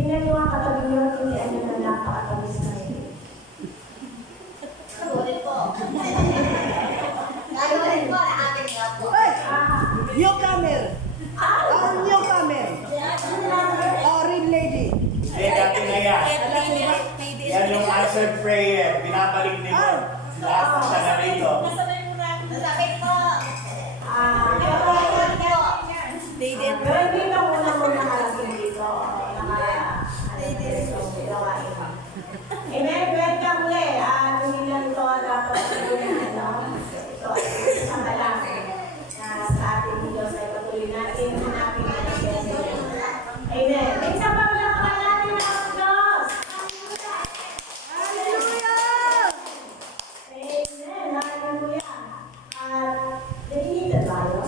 Tingnan niyo ang katabi niyo at hindi niyo na napakatamis na rin. Sorry po. Sorry po, akin nga po. Ay! Newcomer! Newcomer! Red lady! Eh, dati na yan. Yan yung answered prayer. Binabalik ninyo. Lahat ng sana rito. Masakit po. Pero hindi na muna nakarating dito. Amen. Welcome ulit. Hindi lang ito dapat sabihin ito ay isang balasa na sa ating Diyos ay patuloy natin hanapin ang Diyos. Amen. Isa pa palakpakan natin ang Diyos. Hallelujah! Amen. Hallelujah. At nagigita tayo.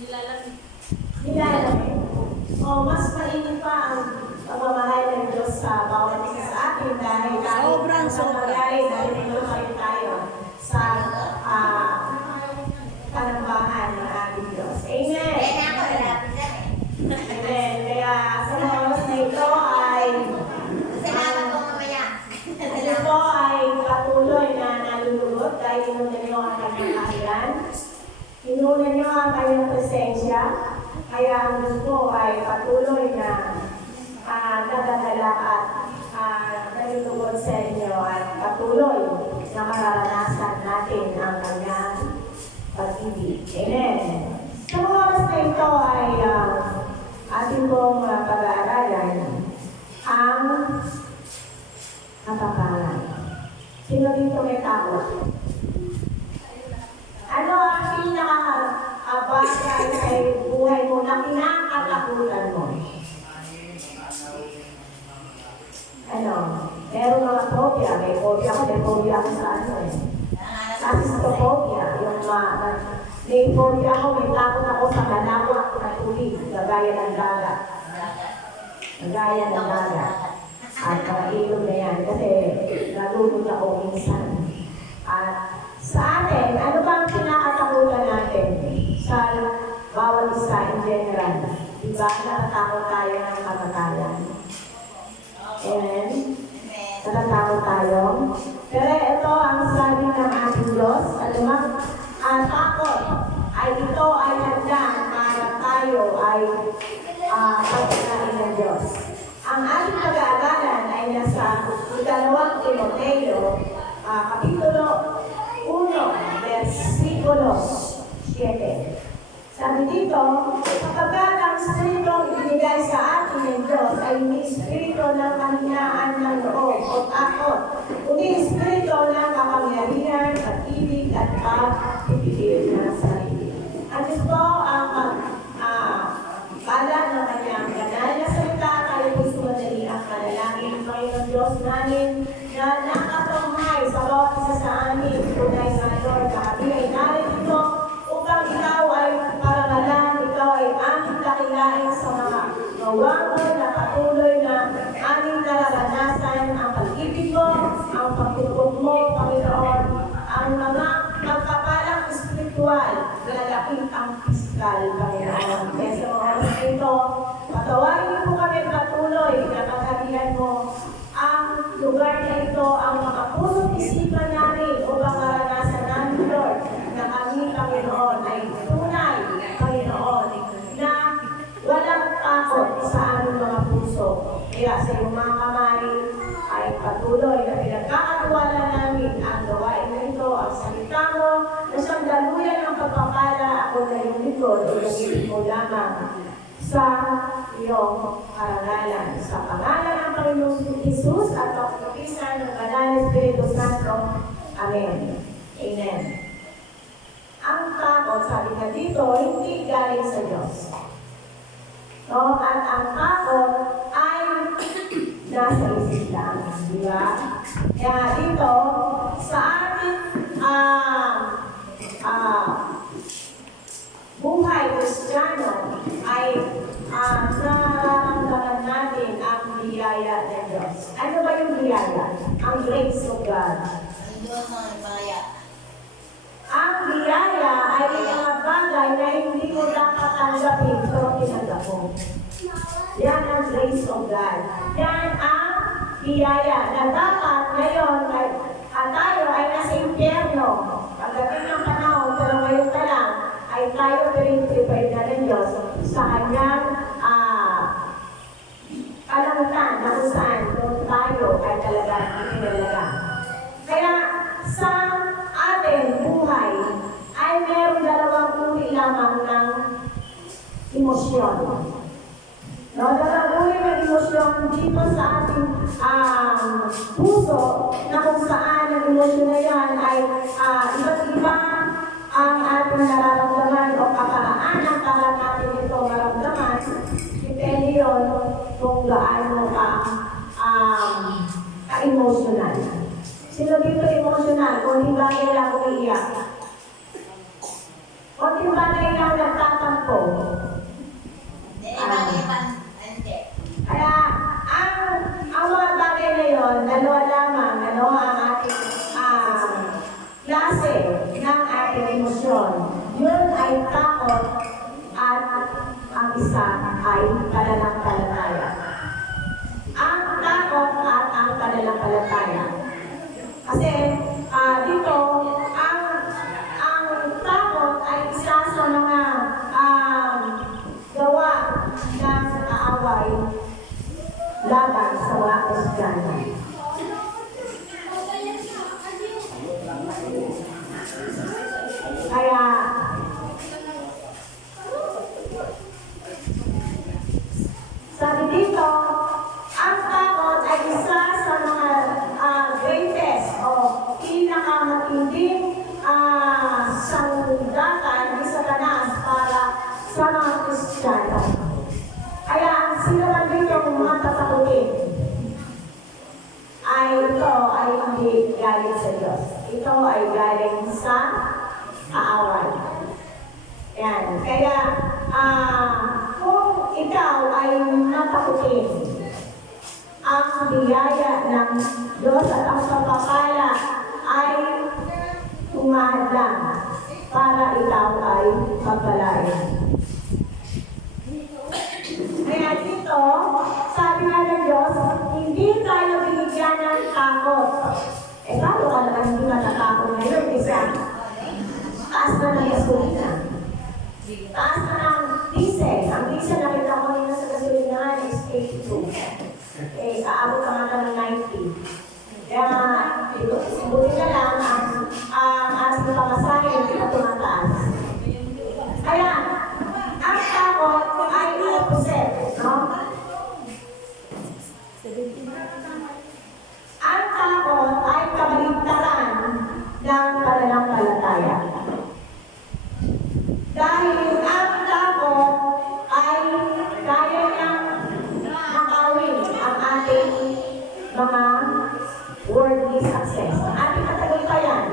Nilalamig. O mas mainit pa ang pagmamahal ng Diyos sa bawat isa sa atin dahil Sobrang. nalilungkot tayo sa panambahan ng ating Diyos. Amen. Kaya ako, lalapit na eh. Amen. Kaya sa mga oras na ito ay Salamat po mamaya. ito ay patuloy na nalulunod dahil inunan niyo ang kanyang kahilan. Inunan niyo ang kanyang presensya. Kaya ang gusto ay patuloy na nadadala at nalulugod sa inyo at patuloy na mararanasan natin ang kanyang pag-ibig. Amen. Sa mga oras na ito ay ating pong pag-aaralan ang kapakanan. Sino dito may takot? Ano ang pinaka-bagay sa buhay mo na kinakatakutan mo? Ano? Meron mga phobia. May phobia ako sa ano eh. Sa astrophobia. May phobia ako, may takot ako sa malawak na tubig. Gagaya ng dagat. Gagaya ng dagat. At mga ilog na yan. Kasi nalulog ako minsan. At sa atin, ano ba ang kinakatakutan natin sa bawat isa in general? Diba? Natatakot tayo ng kamatayan. Amen? Natatakot tayo. Pero ito ang sabi ng ating Diyos. Alam mo, ang takot ay ito ay handa para tayo ay pagkakain ng Diyos. Ang ating pag-aaralan ay nasa 2 Timoteo, Kapitulo 1, versikulo 7. Sabi dito, kapagkat ang Espiritong ibinigay sa atin ng Diyos ay hindi Espiritu ng kahinaan ng loob o takot, kundi Espiritu ng kapangyarihan, pag-ibig at pagpipigil ng sarili. At ito ang pala ng kanyang banal na salita, tayo po sumadali ang panalangin, Panginoon Diyos namin, na nakatunghay sa bawat isa sa amin. Tunay na Lord, na kami ay narito upang ikaw ay parangalan, ikaw ay aming dakilain sa mga gawa mo na patuloy na aming nararanasan ang pag-ibig mo, ang pagtutog mo, Panginoon, ang mga magpapalang espiritual, lalapit ang piskal, Panginoon. Kaya sa mga oras na ito, patawarin niyo po kami patuloy na paghabihan mo ang lugar na ito, ang mga pusong isipan namin upang maranasan namin, Lord, na kami, Panginoon, ay tunay, Panginoon, na walang takot sa aming mga puso. Kaya sa iyong mga kamay ay patuloy na pinagkakatiwala namin ang gawain na ito, ang salita mo, na siyang daluyan ng pagpapala ako na iyong likod o yung mo lamang sa iyong karangalan. Sa pangalan ng Panginoong Jesus at pagkakisan ng Banal na Espiritu Santo. Amen. Amen. Ang takot, sabi na dito, hindi galing sa Diyos. No? At ang takot ay nasa isip lang. Di ba? Kaya dito, sa ating buhay Kristiyano ay nararamdaman natin ang biyaya ng Diyos. Ano ba yung biyaya? Ang grace of God. Ang Diyos ang ibaya. Ang biyaya ay mga bagay na hindi mo dapat tanggapin pero tinanggap mo. Yan ang grace grace of God. Yan ang biyaya na dapat ngayon tayo ay nasa impyerno. Pagdating ng panahon, pero ngayon pa lang, ay tayo pinag-prepare na ng Diyos sa kanyang kalangitan na kung saan doon tayo ay talagang itinalaga. Kaya sa ating buhay ay meron dalawang uri lamang ng emosyon. No, dalawang uri ng emosyon dito sa ating puso na kung saan ang emosyon na yan ay iba't iba ang ating nararamdaman o kaparaanan para natin ito maramdaman. Depende yun kung gaano ka-emotional. Sino dito emotional? Kung di bagay lang umiiyak. Kung di bagay lang nagtatampo. Hindi. Kaya, ang mga bagay na yun, dalawa lamang, ang ating klase ng ating emosyon. Yun ay takot at ang isa ay pananampalataya. Ang takot at ang pananampalataya. Kasi dito, ang takot ay isa sa mga gawa ng kaaway laban sa mga Kristiyano. Kaya, sabi dito, ang takot ay isa sa mga greatest o pinakamatinding sandatan ni Satanas para sa mga Kristiyano. Kaya sino man dito kung mga tatakutin ay ito ay hindi galing sa Diyos. Ito ay galing sa kaaway. Yan. Kaya kung ikaw ay natakutin, ang biyaya ng Diyos at ang pagpapala ay umahadlang para ikaw ay pagpalain. Kaya dito, sabi nga ng Diyos, hindi tayo binigyan ng takot. Paano ka naman hindi matatakot ngayon? Isa, taas na ng gasolina. Taas na ng diesel. Ang diesel nakita ko nila sa gasolina is 82. Kaabot ka nga ng 90. Kaya, buti na lang ang ating pamasahe hindi na tumataas. Kaya, ang takot ay opposite, no? Ang takot ay kabaligtaran ng pananampalataya. Dahil ang takot ay kaya niyang nakawin ang ating mga worldly success. Ang ating katagumpayan.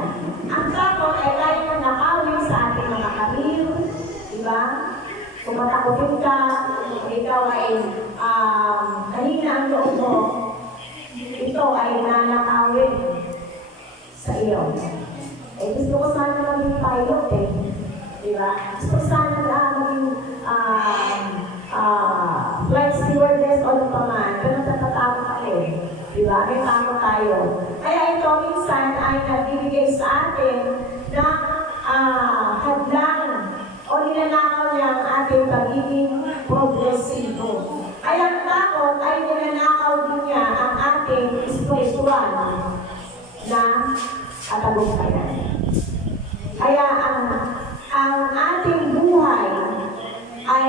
Ang takot ay kaya niyang nakawin sa ating mga karir, diba? Kung matakutin ka, kung ikaw ay kanina ang loob mo, ito ay nanakawin sa iyo. Gusto ko sana maging pilot diba? Gusto ko sana maging flight stewardess o ano pa man, pero natatakot ako diba? May takot tayo. Kaya ito minsan ay nagbibigay sa atin na hadlang o ninanakaw niya ang ating pagiging progresibo. Ay ang takot ay ninanakaw din niya ang ating spiritual na katagumpayan. Kaya ang ating buhay ay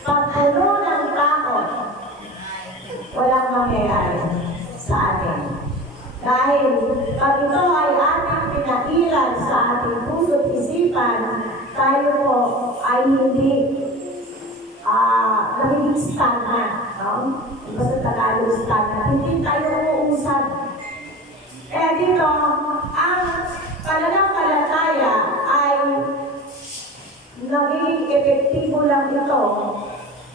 pagpuno ng takot, walang mangyayari sa atin. Dahil pag ito ay ating pinairal sa ating puso't isipan, tayo po ay hindi nagiging stagnant, no? Iba sa Tagalog stagnant, hindi tayo uusad. Kaya dito, ang pananampalataya ay nagiging epektibo lang ito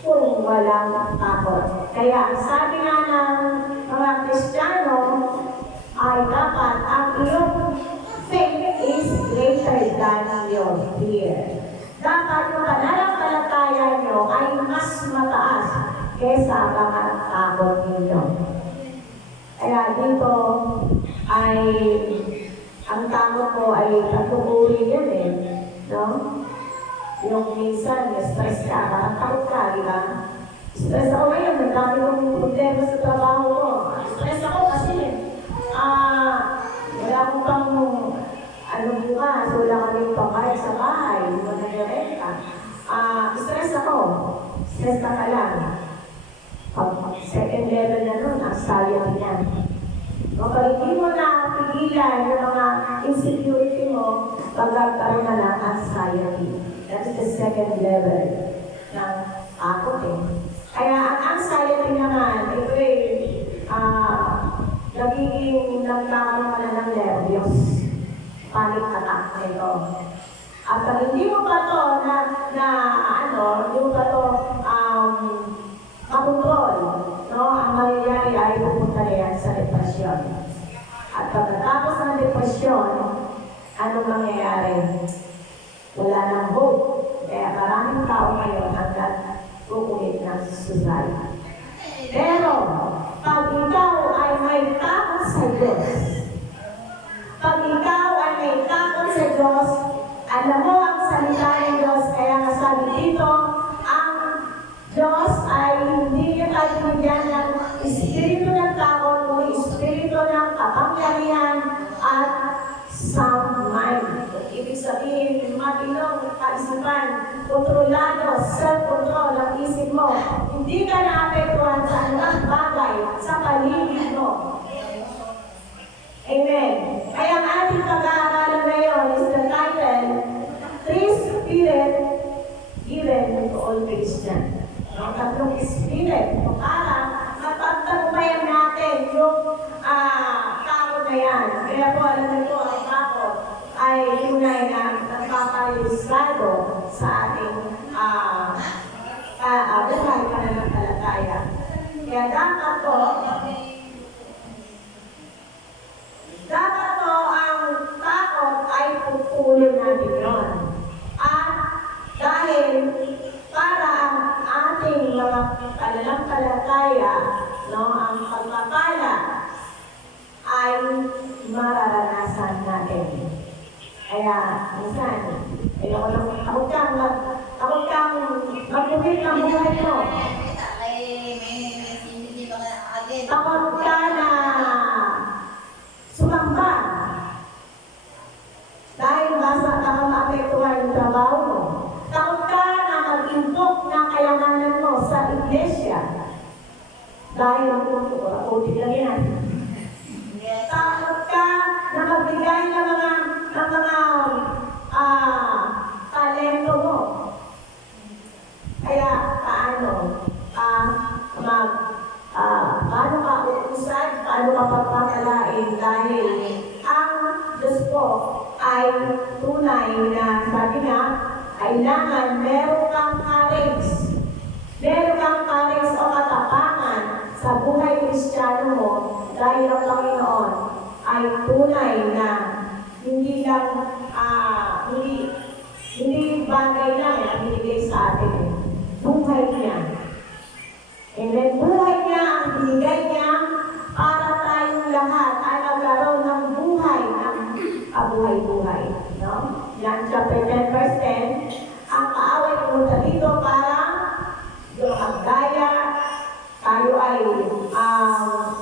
kung walang takot. Kaya sabi nga ng mga Kristiyano ay dapat ang iyong faith is greater than your fear. Dapat yung pananampalataya nyo ay mas mataas kesa mga takot ninyo. Kaya dito ay ang takot ko ay tatlong uri yan eh. No? Yung minsan, stress ka, takot ka, di ba? Stress ako ngayon, ang dami kong problema sa trabaho ko. Stress ako kasi wala akong pang bukas, wala kaming pangkaya sa bahay, wala nag-renta. Stress ako. Stress ka lang. Pag second level na nun, anxiety na. Kapag hindi mo na pigilan yung mga insecurity mo, pagkakaroon na ng anxiety. That's the second level ng takot eh. Kaya ang anxiety naman, ito nagiging nagkakaroon ka na ng nervyos. Panic attack na ito. At pag hindi mo pa ito hindi mo pa ito makontrol, no? Ang mangyayari ay pupunta na yan sa depresyon. At pagkatapos ng depresyon, anong mangyayari? Wala nang hope. Kaya maraming tao ngayon hanggang kukulit ng suicide. Pero, pag ikaw ay may takot sa Diyos, pag ikaw ay may takot sa Diyos, alam mo ang salita ng Diyos, kaya nasabi dito, ang Diyos ay hindi niya tayo binigyan ng espiritu ng takot, kundi espiritu ng kapangyarihan at sound mind. Ibig sabihin, matinong kaisipan, kontrolado, self-control ang isip mo. Hindi ka naapektuhan sa anumang bagay sa paligid mo. Amen. Kaya ang ating pag-aaralan ngayon is the title, Three Spirit Given to All Christians. Ang tatlong spirit, para mapagtagumpayan natin yung takot na yan. Kaya po, alam nyo, ang takot ay tunay na nagpapalisado sa ating buhay pananampalataya. Kaya dapat po ang takot ay pupulin natin yun. At dahil para ang ating mga pananampalataya, no, ang pagpapala ay mararanasan natin. Kaya, minsan, takot kang magpupit ng buhay mo. Takot ka na sumamba. Dahil basta ka maapektuhan yung trabaho mo. Takot ka na mag-invoke ng kayamanan mo sa iglesia. Dahil ang ulit lang yan. Takot ka na magbigay ng mga talento mo. Kaya paano ka uusad, paano ka pagpapalain dahil ang Diyos po ay tunay na sabi nga, kailangan meron kang courage. Meron kang courage o katapangan sa buhay Kristiyano mo dahil ang Panginoon ay tunay na hindi lang, hindi bagay lang ang binigay sa atin. Buhay niya. Amen. Buhay niya ang binigay niya para tayong lahat ay magkaroon ng buhay ng kabuhay-buhay. No? Yan, chapter 10, verse 10. Ang kaaway pumunta dito para yung agdaya, tayo ay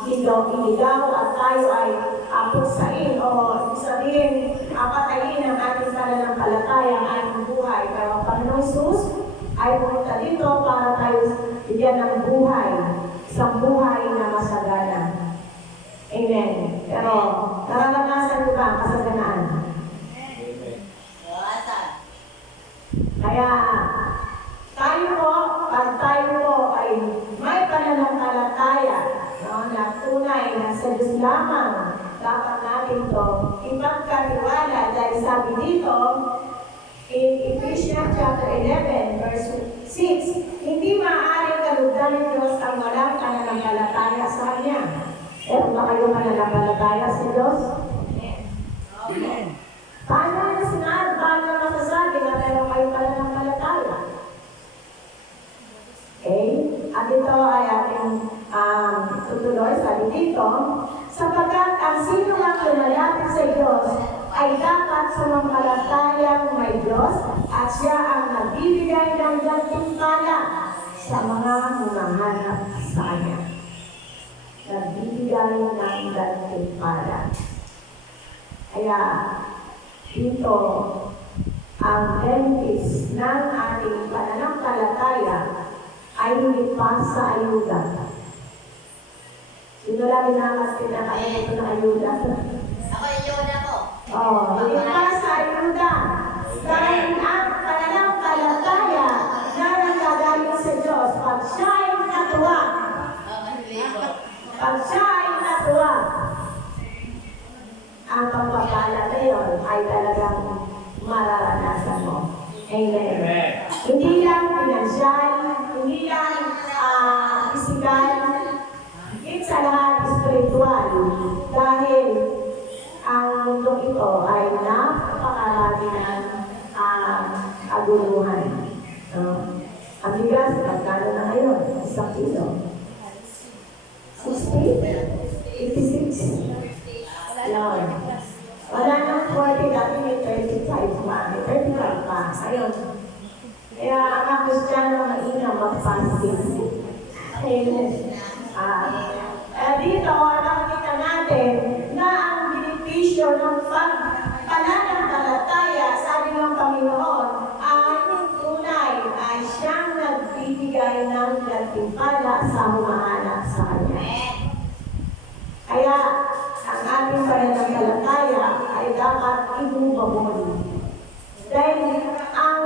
iligaw at tayo ay puksain o sabihin, patayin ang ating pananampalataya, ang ating buhay. Pero ang Panginoon Jesus ay pumunta dito para tayo bigyan ng buhay, isang buhay na masagana. Amen. Pero nararanasan ko ba ang kasaganaan? Kaya tayo po, pag tayo po ay may pananampalataya, no, na tunay na sa Diyos lamang, dapat natin ito ipagkatiwala dahil sabi dito, in Ephesians chapter 11, verse 6, hindi maaaring kalugdan ng Diyos ang walang pananampalataya sa Kanya. Meron ba kayo pananampalataya sa Diyos? Amen. Paano masasabi na meron kayo pananampalataya? Okay? At ito ay ating tutuloy sa dito, sapagkat ang sino ang lumalapit sa Diyos ay dapat sumampalatayang may Diyos at siya ang nagbibigay ng gantimpala sa mga humahanap sa Kanya. Nagbibigay ng gantimpala. Kaya dito, ang benefits ng ating pananampalataya ay hindi pa sa ayuda. Sino lang inakas pinakalimutan ng ayuda? Ako yung Yoda ko. Hindi pa sa ayuda. Dahil ang pananampalataya na nanggagaling sa Diyos, pag siya ay natuwa, pag siya ay natuwa, ang pagpapala na yun ay talagang mararanasan mo. Amen. Amen. Hindi lang pinansyal, hindi lang pisikal, higit sa lahat spiritual. Dahil ang mundo ito ay napakarami ng aguluhan. Ang bigas, magkano na ngayon? Isang kilo. 60? 86? Lord. Wala nang 40, dati may 35 pa. May 35 pa. Ayun. Kaya ang mga Kristiyano mainam mag-fasting. Amen. Dito, nakikita natin na ang benepisyo ng pananampalataya sa ating ng Panginoon ay tunay ay siyang nagbibigay ng gantimpala sa humahanap sa Kanya. Kaya, ang ating pananampalataya ay dapat ibubabon. Dahil ang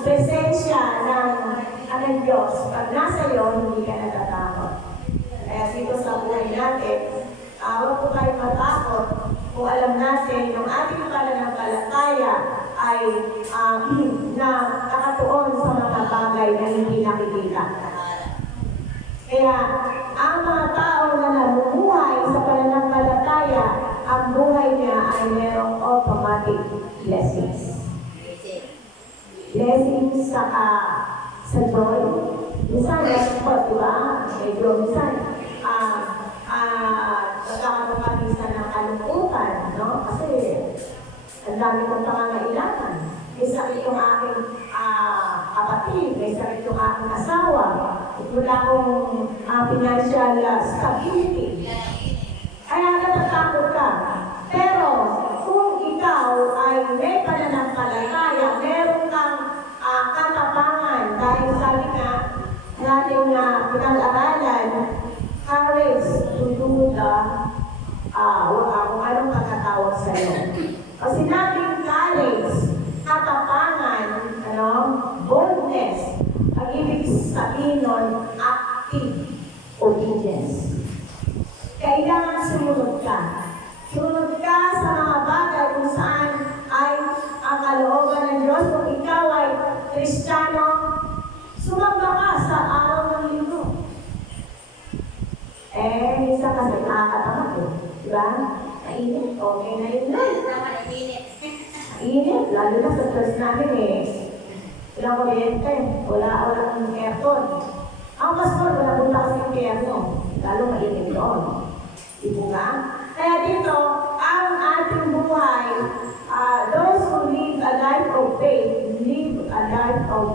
presensya ng Diyos, pag nasa iyo, hindi ka natatakot. Kaya dito sa buhay natin, huwag po tayo matakot kung alam natin yung ating pananampalataya ay na nakatuon sa mga bagay na hindi nakikita. Kaya, ang mga tao na namumuhay sa pananampalataya, ang buhay niya ay merong automatic blessings. Blessings sa joy. Minsan, po, diba? Medyo minsan, nagkakaroon ka minsan ng kalungkutan, no? Kasi, ang dami kong pangangailangan. May sakit yung aking kapatid, may sakit yung aking asawa. Wala akong financial stability. Kaya natatakot ka. Pero kung ikaw ay may pananampalataya, meron kang katapangan dahil sabi nga natin na pinag-aralan, courage to do the kung anong kakatawag sa'yo. Kasi natin courage, katapangan, boldness, ang ibig sabihin nun, active obedience. Kailangan sumunod ka. Sumunod ka sa mga bagay kung saan ay ang kalooban ng Diyos. Kung ikaw ay Kristiyano, sumamba ka sa araw ng linggo. Minsan kasi nakakatamad eh. Diba? Mainit. Okay na yun na. Mainit. Lalo na sa church namin eh. Walang kuryente. Walang aircon. Ang pastor, wala punta kasi yung kierno. Lalo mainit doon. Diba nga? Kaya dito, ang ating buhay, those who live a life of faith, live a life of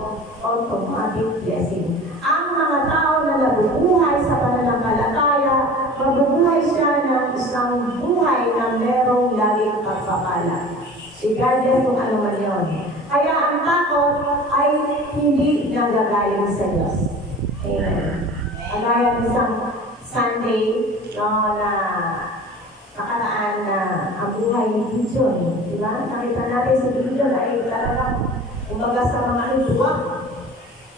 automatic blessing. Ang mga tao na nabubuhay sa pananampalataya, mabubuhay siya ng isang buhay na merong laging pagpapala. Regardless kung ano man yun. Kaya ang takot ay hindi nanggagaling sa Diyos. Amen. Kagaya ng isang Sunday, na nakaraan na ang buhay ni Gideon. Diba? Nakita natin si Gideon ay talagang kumbaga sa mga luwag.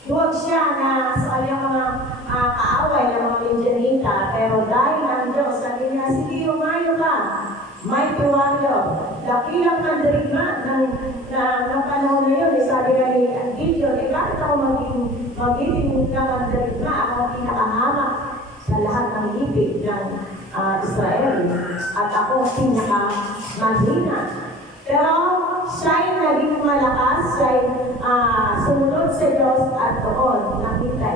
Luwag siya na sa kanyang mga kaaway ng mga Midianita. Pero dahil ang Diyos, sabi niya, sige, umayo ka. Mighty warrior. Dakilang mandirigma ng panahon na yun. Sabi nga ni Gideon, bakit ako magiging na mandirigma? Ako ang pinakahamak sa lahat ng ibig ng Israel. At ako ang pinakamahina. Pero siya'y naging malakas, siya'y sumunod sa Diyos at doon nakita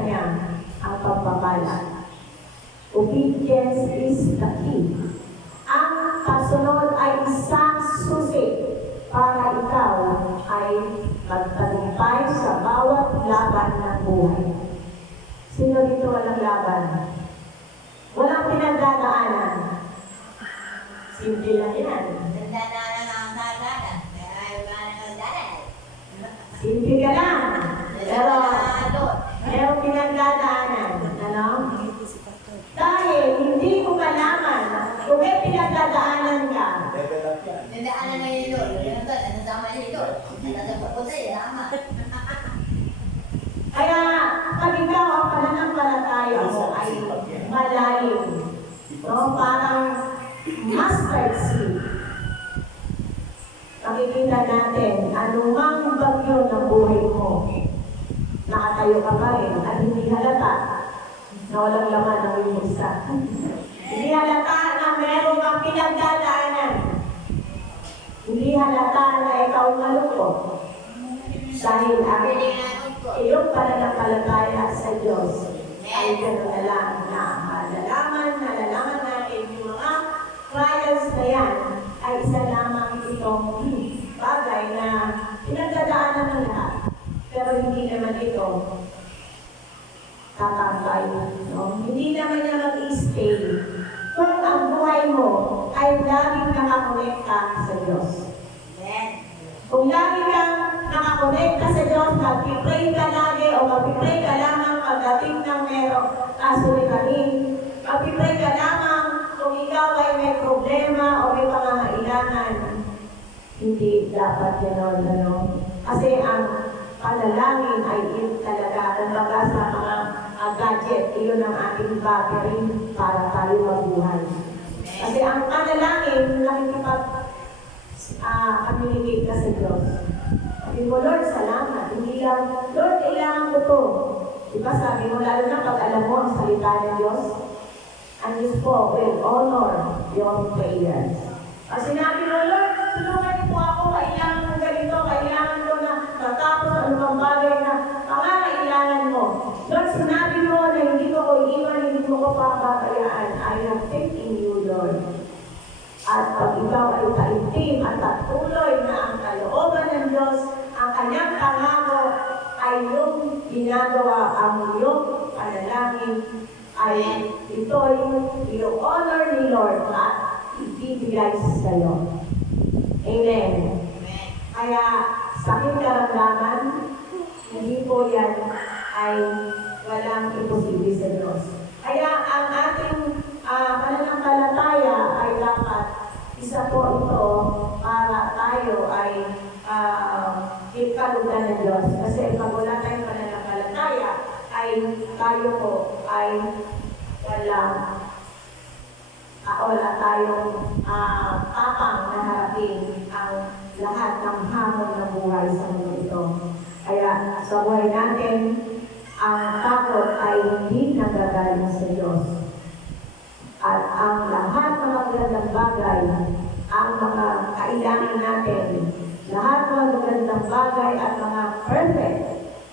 the key. Ang pagsunod ay isang susi para ikaw ay magtagumpay sa bawat laban ng buhay. Sino dito walang laban? Walang pinagdadaanan. Simple lang yan. Nagdadaanan ang nagdadaanan. Kaya ayaw ka na nagdadaanan. Simple ka lang. Pero, Nagdadaanan. merong pinagdadaanan. Ano? Dahil hindi mo malaman kung may pinagdadaanan ka. Level up yan. Nagdaanan na yun yun. Yun doon. Ano tama yun yun? Ano sa pupunta yun? Tama. Kaya, pag ikaw ang pananampalataya mo ay malalim. No? Parang mustard seed. Makikita natin, anumang bagyo ng buhay mo, nakatayo ka pa rin at hindi halata na walang laman ng iyong isa. Hindi halata na meron kang pinagdadaanan. Hindi halata na ikaw malungkot. Dahil ang iyong pananampalataya sa Diyos ay gano'n na lang na nalalaman natin yung mga trials na yan ay isa lamang itong bagay na pinagdadaanan ng lahat. Pero hindi naman ito tatambay. No? Hindi naman niya mag-stay kung ang buhay mo ay laging nakakonekta sa Diyos. Amen. Kung lagi kang nakakonekta sa Diyos, mag-pray ka lagi o mag-pray ka lamang pagdating ng merong kasulikanin. Mag-pray ka lamang kung ikaw ay may problema o may pangangailangan. Hindi dapat gano'n, ano? Kasi ang panalangin ay yun talaga, kumbaga sa mga gadget, iyon ang ating battery para tayo mabuhay. Kasi ang panalangin, communicate ka sa Diyos. Sabi mo, Lord, salamat. Hindi lang, Lord, kailangan ko to. Diba sabi mo, lalo na pag alam mo ang salita ng Diyos, ang Diyos po will honor your prayers. Pag sinabi mo, Lord, tulungan po ako, kailangan ko ganito, kailangan ko na matapos ang mga bagay na pangangailangan mo. Lord, sinabi mo na hindi ko ko iwan, hindi mo ko papabayaan. I have faith in you, Lord. At pag ikaw ay taimtim at patuloy na ang kalooban ng Diyos, ang kanyang pangako ay yung ginagawa ang iyong panalangin ay ito'y i-honor ni Lord at ibibigay sa iyo. Amen. Kaya sa aking karamdaman, hindi po yan ay walang imposible sa Diyos. Kaya ang ating pananampalataya ay dapat isa po ito para tayo ay ipagod ng Diyos. Kasi pag wala tayong pananampalataya, ay tayo po ay wala tayong tapang na harapin ang lahat ng hamon ng buhay sa mundo ito. Kaya sa buhay natin, ang takot ay hindi nagagaling sa Diyos. At ang lahat ng magandang bagay, ang mga kailangan natin, lahat ng magandang bagay at mga perfect,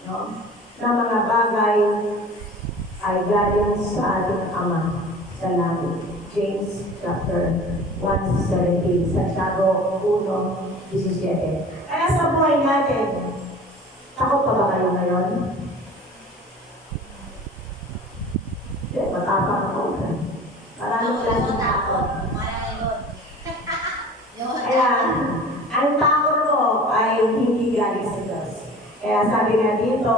no, na mga bagay ay galing sa ating Ama sa langit. James chapter 1:17, Santiago 1:17. Kaya sa buhay natin, takot pa ba kayo ngayon? Hindi, matapang ako. Maraming klaseng takot. Kaya, ang takot mo ay hindi galing sa Diyos. Kaya sabi nga dito,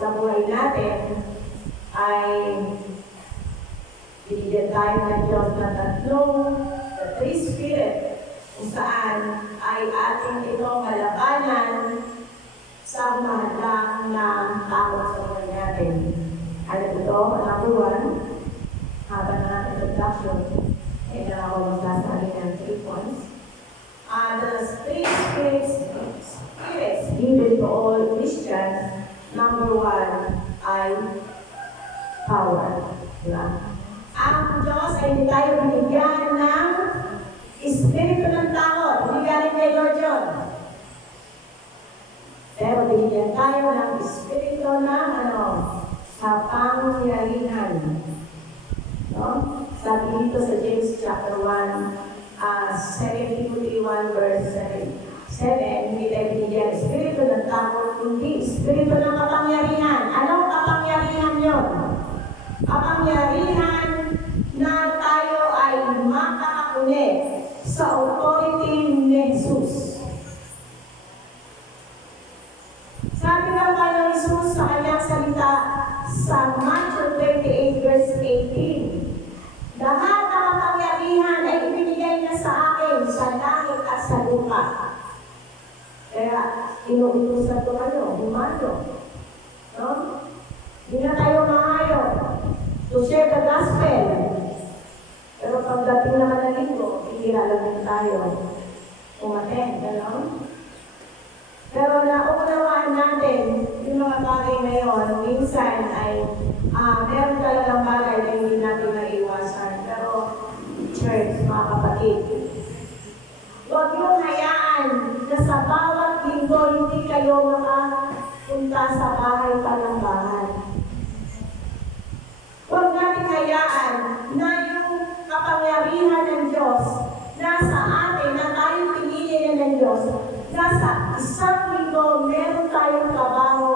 sa buhay natin, ay binigyan tayo ng Diyos na the three spirit, kung saan ay ating itong malabanan sa mahadlang na takot sa buhay natin. Ano ito? Number one, habang ng ating introduction, ay na ako magsasabi ng 3 points. The three spirits given to all Christians, number one ay power. Diba? Ang Diyos ay hindi tayo binigyan ng espiritu ng takot. Hindi galing kay Lord John. Pero binigyan tayo ng espiritu ng sa pangyarihan. No? Sabi dito sa James kapangyarihan na tayo ay makakakulit sa authority ni Jesus. Sabi ng Panginoon Jesus sa kanyang salita sa Matthew 28 verse 18, lahat ng kapangyarihan ay ibinigay niya sa akin sa langit at sa lupa. Kaya, inuutusan ko kayo, humano. No? Hindi na tayo maayo to share the gospel. Pero pagdating naman ng linggo, hihira lang din tayo umaten, gano'n? Pero naunawaan natin yung mga bagay ngayon, minsan ay meron talagang bagay na hindi natin naiwasan. Pero, church, mga kapatid, huwag niyong hayaan na sa bawat linggo hindi kayo makapunta sa bahay pa ng bahay. Huwag natin hayaan na yung kapangyarihan ng Diyos nasa atin, na tayo pinili ng Diyos, nasa isang linggo meron tayong trabaho,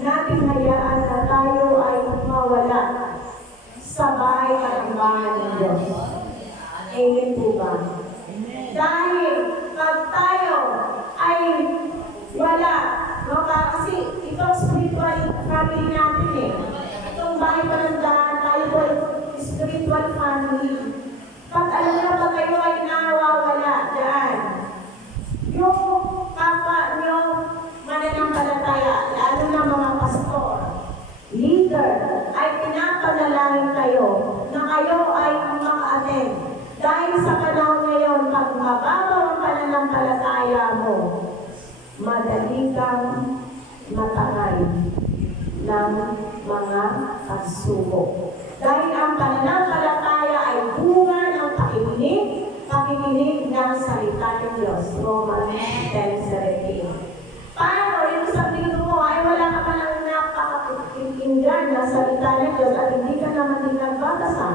natin hayaan na tayo ay mawala sa bahay pa ng bahay ng Diyos. Amen po ba? Dahil pag tayo ay wala, kasi itong spiritual family natin itong bahay pa ng daan, tayo po ay spiritual family. Pag alam nyo pa kayo ay nawawala dyan, yung papa nyo mananampalataya, lalo na mga pastor, leader, ay pinapanalangin kayo na kayo ay maka-attend. Dahil sa panahon ngayon, pag mababaw ang pananampalataya mo, madali kang matangay ng mga pagsubok. Dahil ang pananampalataya ay bunga ng pakikinig ng salita ng Diyos. Romans 10:17. Paano yung sabihin mo ay wala ka pa lang napakakinggan ng salita ng Diyos at hindi ka naman din nagbabasa?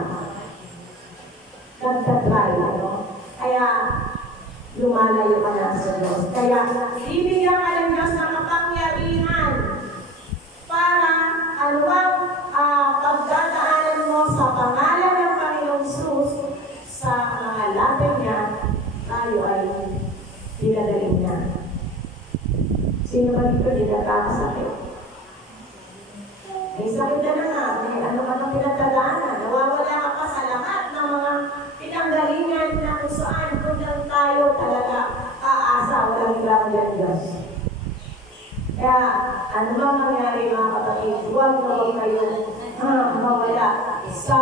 Nagtatry, Kaya, lumalayo ka na sa Diyos. Kaya, bibigyan ka ng Diyos ng kapangyarihan para anuang pagdadaanan mo sa pangalan ng Panginoong Jesus sa mga labi niya, tayo ay pinagaling niya. Sino ba dito di nakakasakit? May sakit ka na nga, may ano ka nang pinagdadaanan, nawawala ka pa sa lahat ng mga pinanggalingan na kung saan kung tayo talaga aasa, walang ilang ng Diyos. Kaya, ano ba mangyari mga kapatid? Huwag kayo mawala sa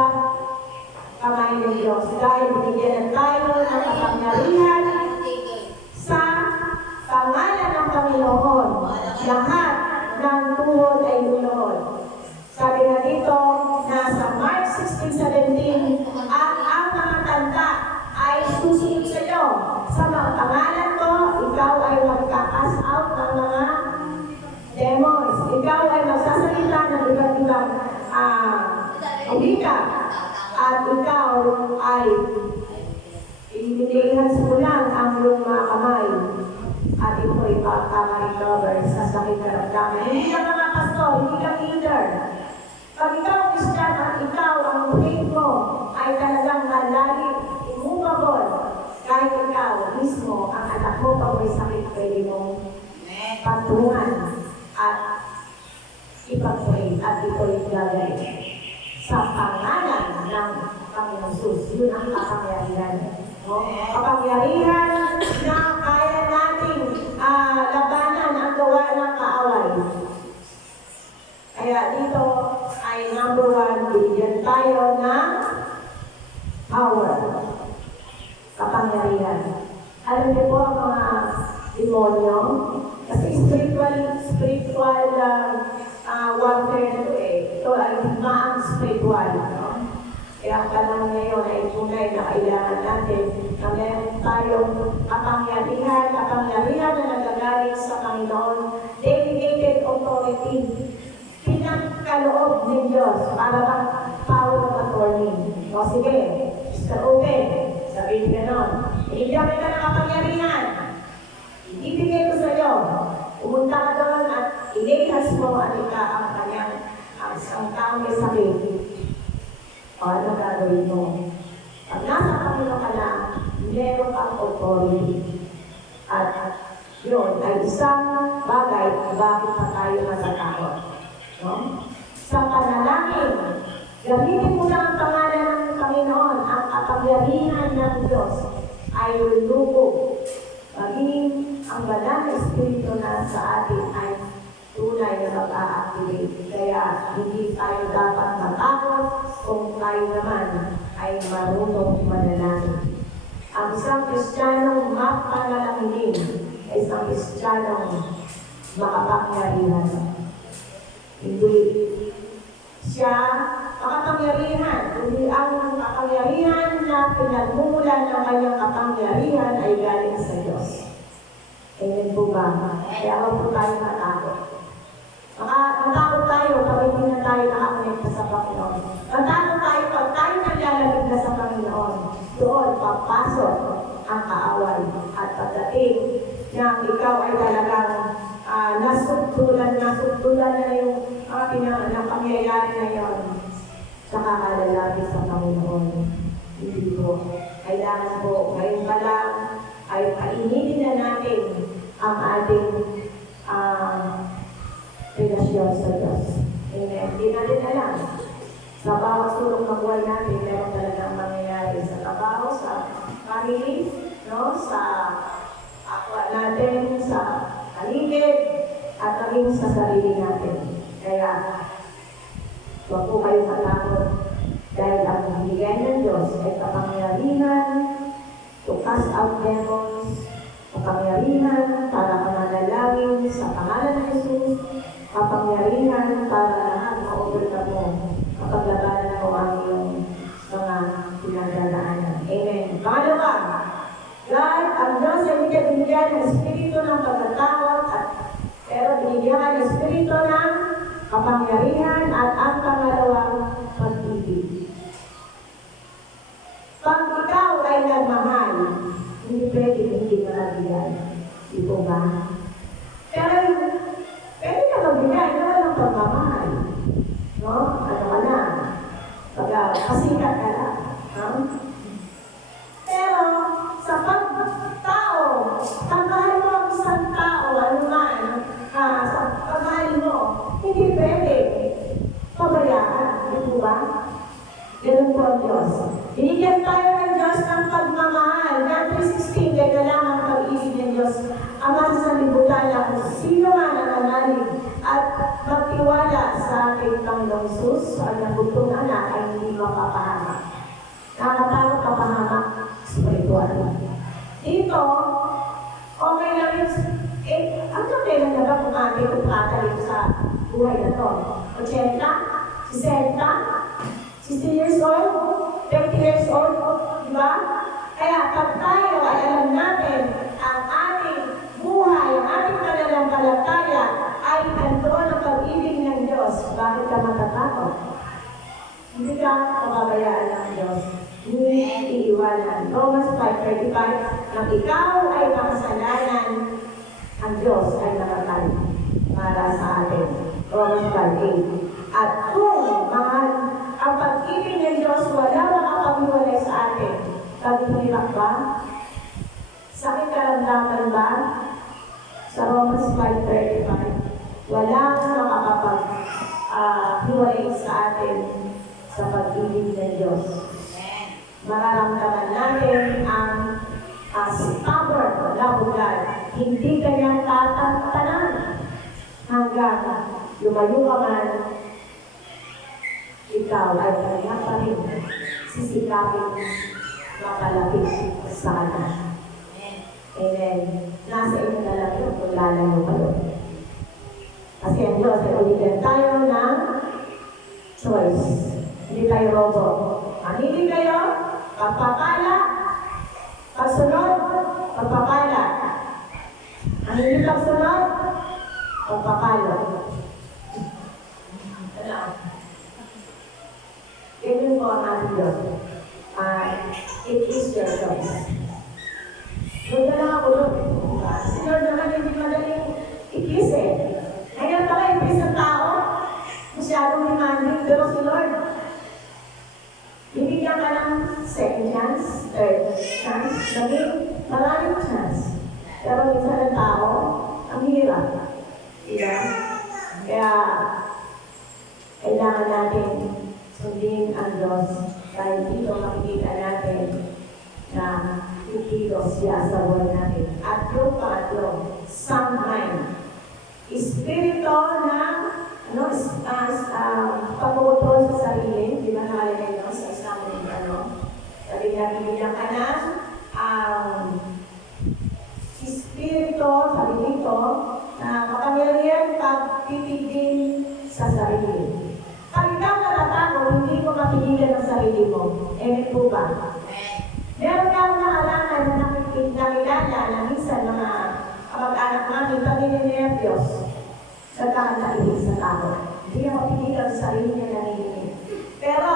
kamay ng Diyos. Dahil bigyan tayo ng kapangyarihan sa pangalan ng Panginoon. Lahat ng tuhod ay lunood. Sabi na dito, nasa Mark 16:17, at ang mga tanda ay susunod sa iyo. Sa mga pangalan ko, ikaw ay magka-cast out ng mga demons. Ikaw ay magsasalita ng iba't ibang wika. At ikaw ay inilihas mo lang ang iyong mga kamay. At ito ay pakaka-recover sa sakit na ramdaman. Hindi ka mga pastor, hindi ka leader. Pag ikaw Christian at ikaw ang faith mo ay talagang malalim, immovable. Kahit ikaw mismo, ang anak mo pag may sakit, pwede mo patungan at ipag-pray at ito'y gagawin. Sa pangalan ng Panginoon Jesus, yun ang kapangyarihan. Kapangyarihan na kaya nating labanan ang gawa ng kaaway. Kaya dito ay number 1, bigyan tayo ng power. Kapangyarihan. Alam niyo po ang mga demonyo? Kasi spiritual warfare na ito Ito ay digmaang spiritual. Kaya ang panahon ngayon ay tunay na kailangan natin na meron tayong kapangyarihan na nagagaling sa Panginoon, delegated authority, pinagkaloob ng Diyos para bang power of attorney. O sige, Mr. Open, sabihin ka nun, ibigyan ka ng kapangyarihan. Ibigay ko sa iyo. Pumunta ka doon at ilihas mo at ang kanyang ang taong may sakit. O ano gagawin mo? Pag nasa Panginoon ka na, meron kang authority. At yun ay isang bagay kung bakit pa tayo natatakot. No? Sa panalangin, gamitin mo lang ang pangalan ng Panginoon, ang kapangyarihan ng Diyos ay lulubog. Maging ang banal na Espiritu na sa atin ay tunay na mag-a-activate. Kaya hindi tayo dapat matakot kung tayo naman ay marunong manalangin. Ang isang Kristiyanong mapanalangin ay isang Kristiyanong makapangyarihan. Hindi siya makapangyarihan, kundi ang kapangyarihan na pinagmumulan ng kanyang kapangyarihan ay galing sa Diyos. Amen po ba? Kaya huwag po tayo matakot. Matakot tayo pag hindi na tayo nakakonekta sa Panginoon. Matakot tayo pag tayo naglalapit na sa Panginoon. Doon papasok ang kaaway. At pagdating na ikaw ay talagang nasuktulan na yung pangyayari na yun. Saka kalalapit sa Panginoon. Hindi po. Kailangan po, ngayon pa lang, ay painitin na natin ang ating relasyon sa Diyos. Amen. Hindi natin alam. Sa bawat sulong ng buhay natin, meron talagang mangyayari sa trabaho, sa family, no? Sa akwa natin, sa paligid, at maging sa sarili natin. Kaya, huwag po kayo matakot dahil ang bigay ng Diyos ay kapangyarihan to cast out demons, kapangyarihan para manalangin sa pangalan ng Jesus, kapangyarihan para lahat ma-overcome mo kapag labanan mo ang iyong mga pinagdadaanan. Amen. Pangalawa, God, ang Diyos ay binigyan ng espiritu ng pagkatawad pero binigyan ng espiritu ng kapangyarihan at ang pangalawang pag-ibig. Pag ikaw ay nagmahal, hindi pwede hindi ka magbigay. Di po ba? Pero pwede ka magbigay na walang pagmamahal. No? Ano ka na? Kasikat ka na. No? Pero sa pagtao, pagmahal mo ang isang tao, ano man, sa pagmahal mo, hindi pwede pabayaan. Di po ba? Ganun po ang Diyos. Binigyan tayo ng Diyos ng pagmamahal. John 3:16, kaya lang ang pag-ibig ng Diyos. Ang masasalibutan lang kung sino man ang nanalig at magtiwala sa ating Panginoong Jesus, ang nabutong anak ay hindi mapapahamak. Nakakatakot mapahamak, spiritual. Dito, okay lang yun. Hanggang kailan na ba kung ating tatalim sa buhay na to? 80? 60? 60 years old, 30 years old, di ba? Kaya pag tayo ay alam natin ang ating buhay, ang ating pananampalataya ay nandoon ang pag-ibig ng Diyos. Bakit ka matatakot? Hindi ka mababayaan ng Diyos. Hindi iiwanan. Romans 5:35, nang ikaw ay makasalanan, ang Diyos ay nakatay para sa atin. Romans 5:8. At kung ang pag-ibig ng Diyos wala makapaghiwalay sa atin, pag-hirap ba? Sakit karamdaman ba? Sa Romans 5:35, wala makakapaghiwalay sa atin sa pag-ibig ng Diyos. Mararamdaman natin ang stubborn na bulan. Hindi kanyang tatantanan hanggang lumayo ka man, ikaw ay kanya pa rin sisikapin mapalapit sa Kanya. Amen. Nasa inyo na lang yun kung lalayo kayo. Kasi ang Diyos ay ulitin tayo ng choice. Hindi tayo robot. Mamili kayo, pagpapala, pagsunod, pagpapala. Ang hindi pagsunod, pagpapalo. Ganyan po ang ating Diyos. It is your choice. Doon na lang ako doon. Si Lord naman hindi madaling ikis eh. Ngayon pala, ikis ang tao. Masyadong demanding. Pero si Lord, binigyan ka ng second chance, third chance, maraming chance. Pero minsan ng tao, ang hirap. Diba? Kaya, kailangan natin sundin ang Diyos dahil dito makikita natin na kikilos siya sa buhay natin. At yung pangatlo, sound mind. Espiritu na pag-uutol sa sarili, di ba nakalagay nyo sa isang sabi niya, binigyan ka na espiritu, sabi dito, na makapangyarihan pagtitigil sa sarili. Pag ikaw natatakot, hindi mo mapigilan ang sarili mo. Amen po ba? Meron ka akong nakalangan na nakilala na minsan mga kamag-anak namin, kami ninervyos, nagkakatahimik sa tao. Hindi niya mapigilan ang sarili niya nanginginig. Pero,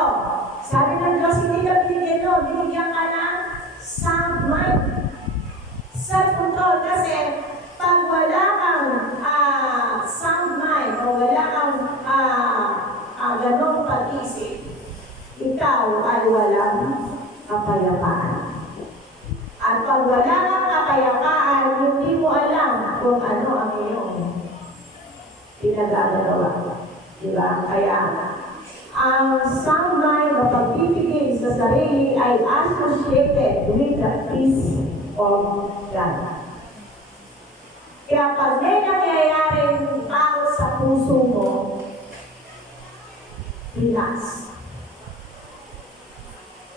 sabi ng Diyos, hindi ka binigyan nun, binigyan ka ng sound mind. Self-control kasi pag wala kang sound mind o wala kang ganong pag-isip, ikaw ay walang kapayapaan. At pag wala kang kapayapaan, hindi mo alam kung ano ang iyong pinagagawa. Diba? Kaya, ang sound mind o pagpipigil sa sarili ay associated with the peace of God. Kaya pag may nangyayaring takot sa puso mo, relax.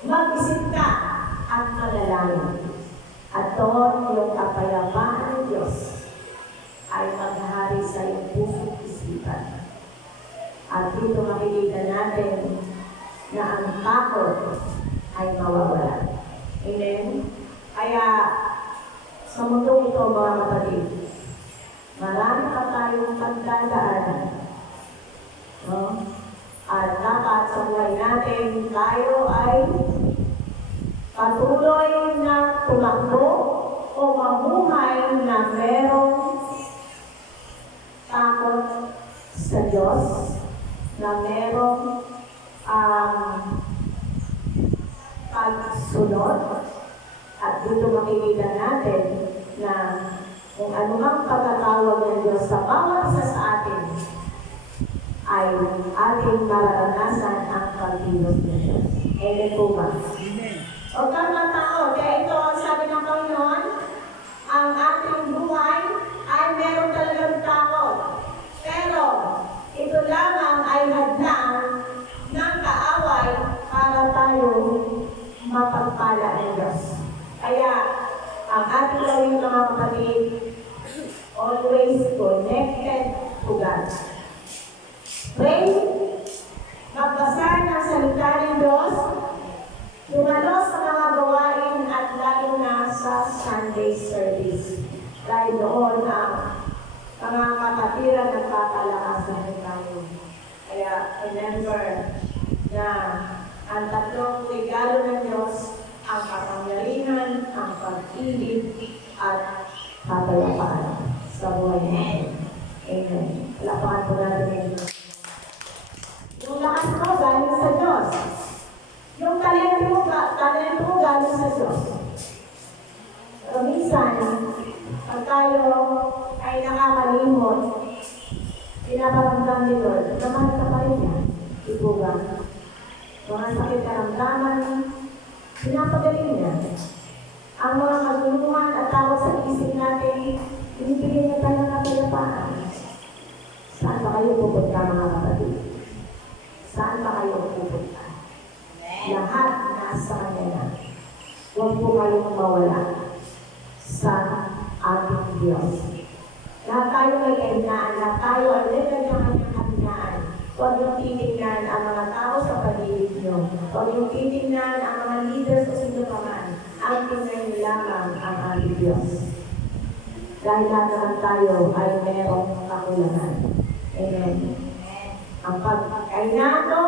Mag-isip ka at manalangin. At doon yung kapayapaan ng Diyos ay maghahari sa iyong puso at isipan. At dito makikita natin na ang takot ay mawawala. Amen? Kaya, sa mundo ito, mga kapatid, marami pa tayong pagdadaanan. No? At dapat sa buhay natin, tayo ay patuloy na tumakbo o mamuhay na merong takot sa Diyos, na merong pagsunod. At dito makikita natin na kung anumang pagkatawag ng Diyos sa bawat isa sa atin, ay ating mararanasan ang pagkilos ng Diyos. Amen po ba? Huwag kang matakot. Kaya ito ang sabi ng Panginoon, ang ating buhay ay meron talagang takot. Pero ito lamang ay hadlang ng kaaway para tayo mapagpala ng Diyos. Kaya ang ating gawin, mga kapatid, always connected to God. Pray, magbasa ng salita ng Diyos, dumalo sa mga gawain at lalo na sa Sunday service. Dahil doon ang mga kapatiran nagpapalakasan tayo. Kaya remember na ang tatlong regalo ng Diyos, ang kapangyarihan, ang pag-ibig, at kapayapaan sa buhay natin. Amen. Lapakan po natin. Yung lakas mo galing sa Diyos. Yung talento mo galing sa Diyos. Pero minsan, pag tayo ay nakakalimot, pinaparamdam ni Lord, naman ka pa rin yan. Ipo ba? Mga sakit karamdaman, pinapagaling niya. Ang mga kaguluhan at takot sa isip natin, binibigyan niya tayo ng kapayapaan. Saan ba kayo pupunta, mga kapatid? Saan ba kayo pupunta? Lahat nasa kanya na. Huwag po kayong mawala sa ating Diyos. Lahat tayo may kahinaan, lahat tayo ay nilagyan ng kanyang kahinaan. Huwag yung titignan ang mga tao sa paligid nyo. Huwag yung titignan ang mga leaders o sino pa man. Ang tingnan nyo lamang ang ating Diyos. Dahil lahat naman tayo ay merong kakulangan. Amen. Ang pagkahinaan ko,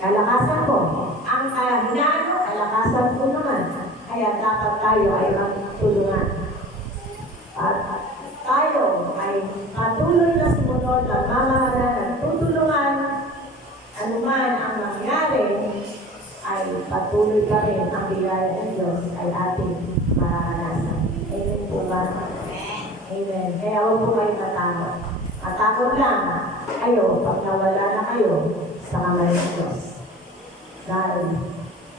kalakasan ko. Ang kahinaan ko, kalakasan ko naman. Kaya dapat tayo ay magtulungan. At tayo ay patuloy na sumunod ang mamahalan at tutulungan anuman ang nangyari ay patuloy pa rin ang biyaya ng Diyos ay ating mararanasan. Amen po ba? Amen. Kaya huwag po kayo matakot. Matakot lang kayo pag nawala na kayo sa kamay ng Diyos. Dahil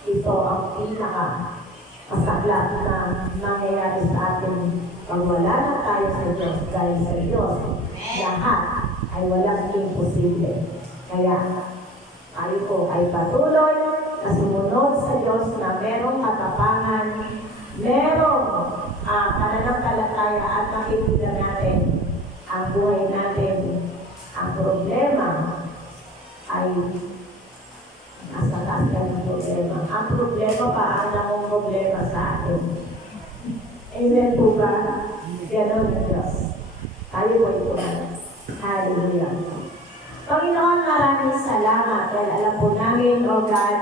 ito ang masaklat na mangyayari sa atin pag wala na tayo sa Diyos. Dahil sa Diyos, lahat ay walang imposible. Kaya tayo po ay patuloy na sumunod sa Diyos na merong katapangan, merong pananampalataya at nakikita natin ang buhay natin. Ang problema ay nasa taas ng problema. Ang problema paano ang problema sa atin. Amen po ba? Ganon na Diyos. Tayo po ito. Hallelujah. Panginoon, maraming salamat dahil alam po namin, O God,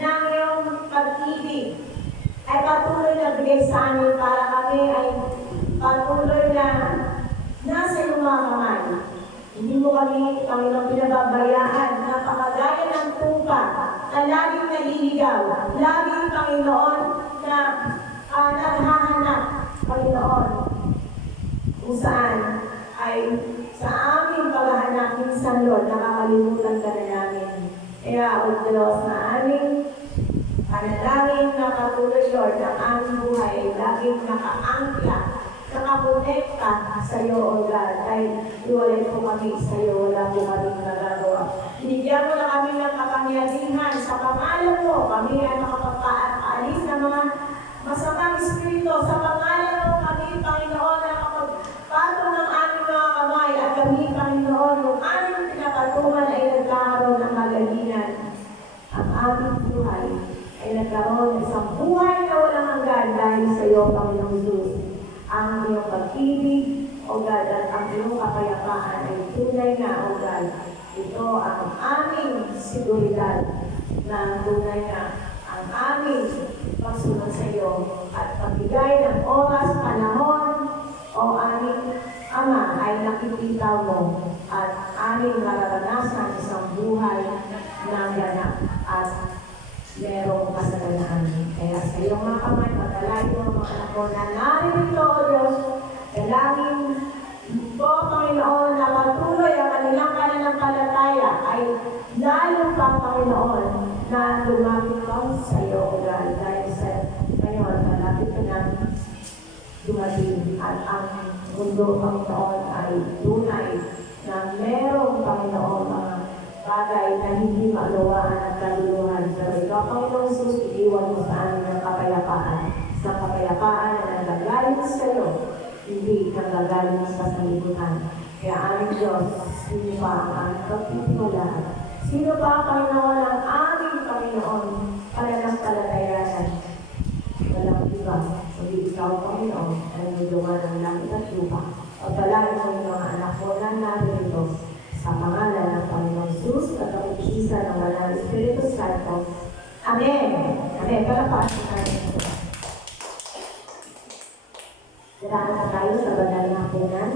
na ang iyong pag-ibig ay patuloy na bigay sa amin para kami ay patuloy na nasa iyong mga kamay. Hindi mo kami, Panginoon, pinababayaan, napakagaya ng tupa na laging naliligaw, laging, Panginoon, na naghahanap, Panginoon, kung saan ay sa aming paghahanap, minsan, Lord, nakakalimutan ka na namin. Kaya, O Diyos, na aming panalangin na patuloy, Lord, ang aming buhay ay laging nakaangkla, nakakonekta sa iyo, O God. Dahil iwalay po kami sa iyo, wala po kami nagagawa. Binigyan mo na kami ng kapangyarihan sa pangalan mo. Kami ay makapagpaalis ng mga masamang espiritu. Sa pangalan mo kami, Panginoon, na kapagpatong ng aming mga kamay at kami, Panginoon, yung aming pinapatungan ay nagkakaroon ng magalingan. Ang aming buhay ay nagkaroon ng isang buhay na walang hanggan dahil sa iyo, Panginoon Jesus. Ang iyong pag-ibig, O God, at ang iyong kapayapaan ay tunay na, O God. Ito ang aming seguridad na tunay na ang aming pagsunod sa iyo at pagbigay ng oras, panahon, o aming Ama ay nakikita mo at aming nararanasan isang buhay na ganap at merong kasalanan. Kaya sa iyong mga kamay, magdalain mo ang mga anak ko na naririto, O Diyos, dalangin po, Panginoon, na patuloy ang kanilang pananampalataya ay lalo pa, Panginoon, na lumapit ko sa iyo, O God, dahil sa ngayon, malapit ka na dumating at ang mundo, Panginoon, ay tunay na merong, Panginoon, mga bagay na hindi maluwaan at kaluluhan. Pero ikaw, Panginoon Jesus, iiwan mo sa amin ng kapayapaan. Sa kapayapaan na nanggagaling sa iyo, hindi nanggagaling sa sanlibutan. Kaya aming Diyos, sino pa ang aming pagtitiwalaan? Sino pa, Panginoon, ang aming Panginoon pananampalatayanan? Walang iba, kundi ikaw, Panginoon, ay nagawa ng langit at lupa. Pagdalain mo yung mga anak mo na narito sa pangalan ng Panginoon Jesus, at ang isa ng Walang Espiritu Santo. Amen. Amen. Palapasok tayo. Dalahan na tayo sa banal na hapunan.